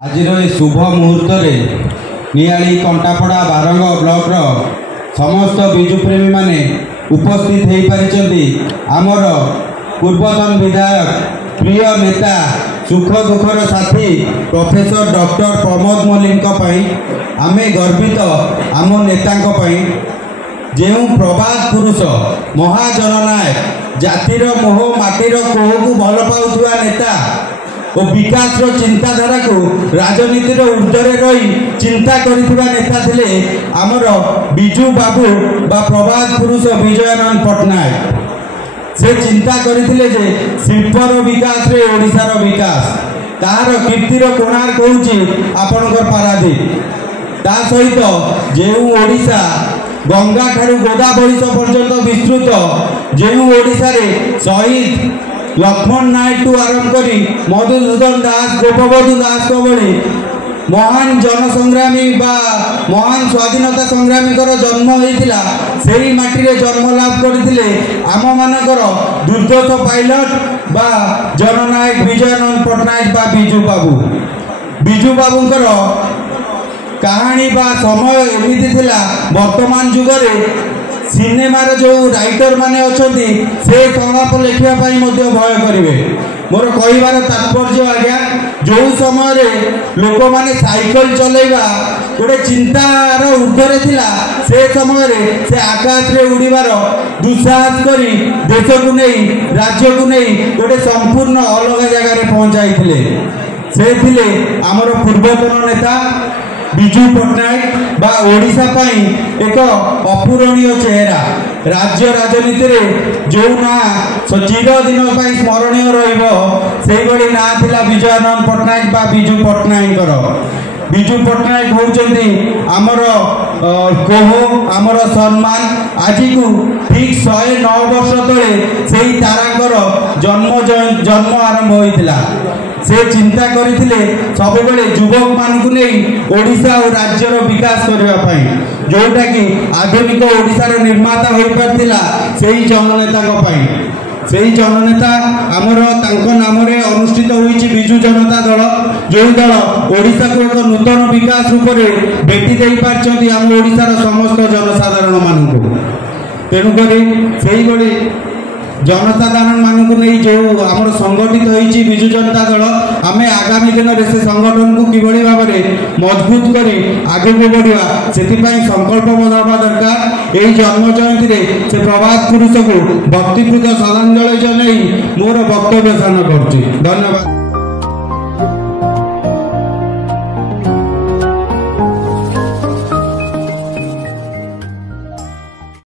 आजिर ए शुभ मुहूर्त नियाली कंटापड़ा बारंग ब्लॉक समस्त बिजुप्रेमी माने उपस्थित हो पारी आमर पूर्वतन विधायक प्रिय नेता सुख दुखर साथी प्रोफेसर डॉक्टर प्रमोद मल्लिक आमे गर्वित आम नेता जो प्रवाद पुरुष महाजननायक जातिर मोह माटीर कोह को भल पाउथुवा नेता और विकास चिंताधारा को राजनीतिर ऊर्ध्वे रही चिंता करिथिबा नेता थिले आमर बिजू बाबू बा प्रवाद पुरुष विजयानंद पट्टनायक। से चिंता करथिले जे शिल्पर विकास रे ओडिशार विकास तार कीर्तिर कोणार्क होउची आपनकर पारादीप ता सहित जे ओडिशा गंगा ठारू गोदावरी पर्यंत विस्तृत जो ओडिशा रे शहीद लक्ष्मण नायक टू आरंभ करी मधुसूदन दास गोपबधू दास को भली महान जनसंग्रामी बा महान स्वाधीनता संग्रामी जन्म होता से माटी रे जन्म लाभ करते आम मानकर दुर्दश पायलट बा जननायक विजयानंद पट्टनायक बा बिजू बाबूंकर कहानी बा समय एमती थिला वर्तमान जुगरे सिनेमार जो राइटर माने अछंती से संलाप लिखापी भय करेंगे। मोर कहबार तात्पर्य आज्ञा जो समय लोक मैंने साइकिल चलैबा गोटे चिंतार ऊर्ध्वे थिला से समय से आकाश रे उड़ीबार दुस्साहस करी देश को नहीं राज्य को नहीं गोटे संपूर्ण अलग जगार पहुंचाई से थिले आमर पूर्वतन नेता बिजू पट्टनायक बा ओडिशा पाई एक अपूरणीय चेहरा राज्य राजनीति रे जो ना चिरदिन स्मरणीय रही ना थिला विजयानंद पट्टनायक बा बिजू पट्टनायक। बिजू पट्टनायक होउचंती आमर कोह आमर सम्मान आज को ठीक 109 वर्ष तले से तारांकर जन्म आरंभ होइतिला। से चिंता करथिले सब बेले युवक मान को नहीं ओडिशा और राज्यर विकास करने जोटा कि आधुनिक ओडिशार निर्माता हो पार्थिला सेही जननेता से जननेता आमर नाम अनुष्ठित होइछि बिजू जनता दल जो दल ओडिशा को एक नूतन विकास रूप से भेटी दे पारछंती आम ओडिशार समस्त जनसाधारण मानू तेणुक से जनसाधारण मानक नहीं जो आमर संगठित होइछि बिजू जनता दल आमे आगामी दिन में से संगठन को किभली भाव में मजबूत करी आगे को बढ़िया से संकल्पबद्ध हवा दरकार। यही जन्म जयंती रे से प्रवाद पुरुष को भक्तिपूत श्रद्धांजलि जनाई मोर वक्तव्य स्थान करुछि। धन्यवाद।